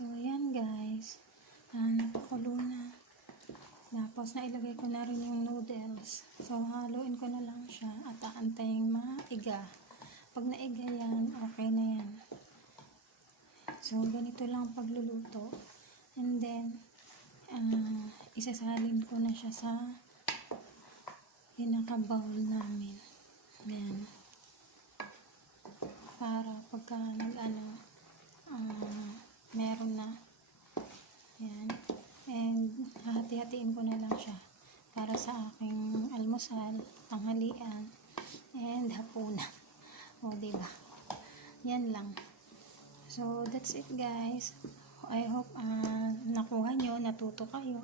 So, ayan guys. Napakulo na. Tapos, nailagay ko na rin yung noodles. So, haluin ko na lang siya at aantayin maiga. Pag naiga yan, okay na yan. So, ganito lang pagluluto. And then, isasalin ko na siya sa pinaka-bowl namin. Ayan. Para pagka meron na. Ayan. And, hahati-hatiin ko na lang siya para sa aking almusal, tanghalian, and hapunan. O, diba? Yan lang. So, that's it guys. I hope nakuha nyo, natuto kayo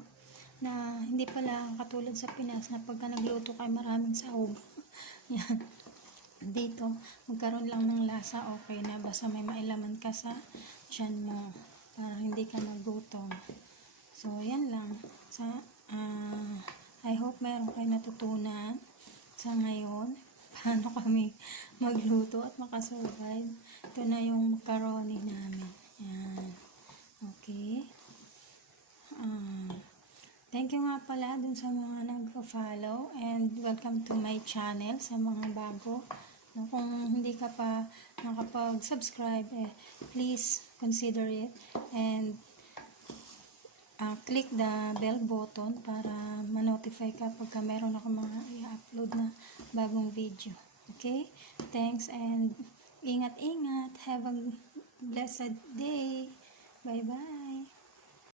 na hindi pala katulad sa Pinas na pagka nagluto kayo maraming sahog. Yan. Dito, magkaroon lang ng lasa, okay na. Basta may mailaman ka sa tiyan mo para hindi ka magutom. So, yan lang. I hope meron kayo natutunan sa ngayon. Paano kami magluto at makasurvive. Ito na yung macaroni namin. Yan. Okay. Thank you nga pala dun sa mga nag-follow and welcome to my channel sa mga bago. Kung hindi ka pa nakapag-subscribe, please consider it and click the bell button para ma-notify ka pagka meron ako mga i-upload na bagong video. Okay? Thanks and ingat-ingat. Have a blessed day. Bye-bye.